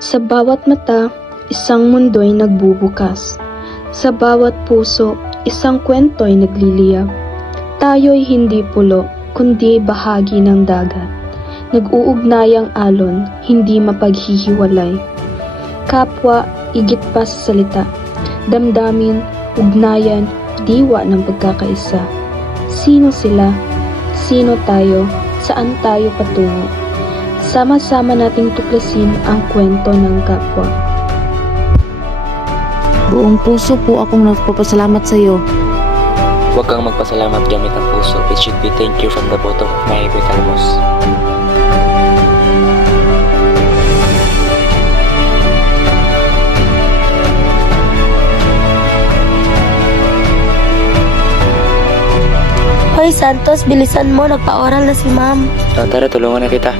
Sa bawat mata, isang mundo'y nagbubukas. Sa bawat puso, isang kwento'y nagliliyab. Tayo'y hindi pulo, kundi bahagi ng dagat. Nag-uugnayang alon, hindi mapaghihiwalay. Kapwa, igit pa sa salita. Damdamin, ugnayan, diwa ng pagkakaisa. Sino sila? Sino tayo? Saan tayo patungo? Sama-sama nating tuklasin ang kwento ng kapwa. Buong puso po akong nagpapasalamat sa iyo. Huwag kang magpasalamat gamit ang puso. It should be thank you from the bottom of my epitalmos. Hoy Santos, bilisan mo, nagpa-oral na si ma'am. Tara, tulungan na kita.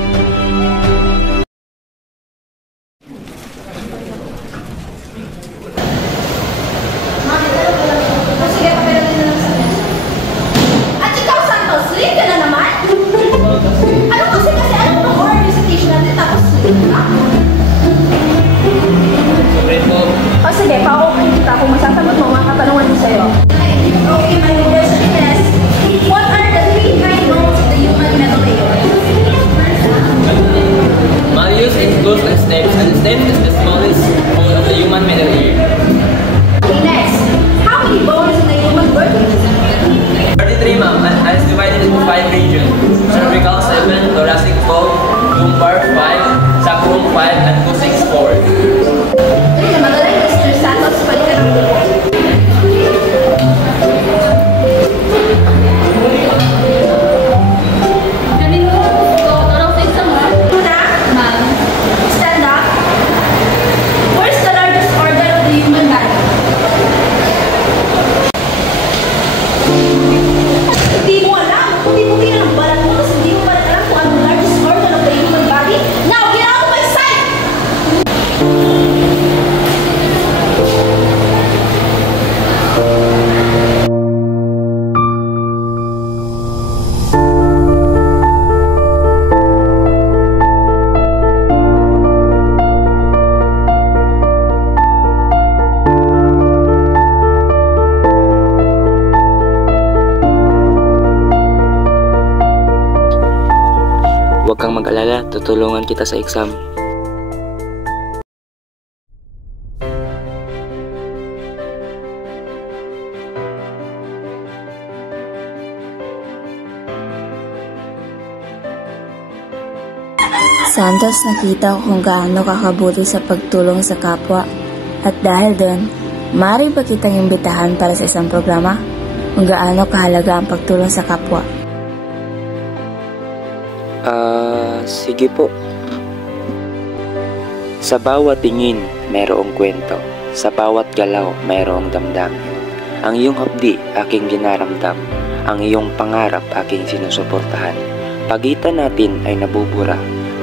At ikaw Santos, late ka na naman? Ano kasi ano bang organization natin tapos late ka? O sige, pa-open kita kung masasagot mo mga katanungan ko sa'yo. Okay, my first test. What are the three high notes of the human metal layer? Malleus is close and steps, and steps is the smallest bone of the human metal layer. Okay, next. How many bones in the human body? 33, ma'am, and it's divided into 5 regions. Cervical 7, thoracic 12, lumbar 5, sacrum 5, and coccyx 4. Dali na magaling, Mr. Santos, pwede ka ng grupo. Stand up. Where's the largest organ of the human body? Hindi mo alam. Puti-puti na ng balat mo, tapos hindi mo pa rin alam kung ano largest organ of the human body. Now, get out of my sight! Huwag kang mag-alala, tutulungan kita sa exam. Santos, nakita ko kung gaano kakabuti sa pagtulong sa kapwa. At dahil doon, maaari ba kitang imbitahan para sa isang programa kung gaano kahalaga ang pagtulong sa kapwa? Sige po. Sa bawat tingin, mayroong kwento. Sa bawat galaw, mayroong damdamin. Ang iyong hapdi, aking dinaramdam. Ang iyong pangarap, aking sinusuportahan. Pagitan natin ay nabubura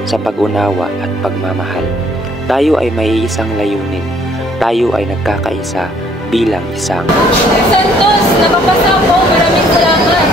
sa pag-unawa at pagmamahal. Tayo ay may isang layunin. Tayo ay nagkakaisa bilang isang. Santos, napapasa ako. Maraming salamat.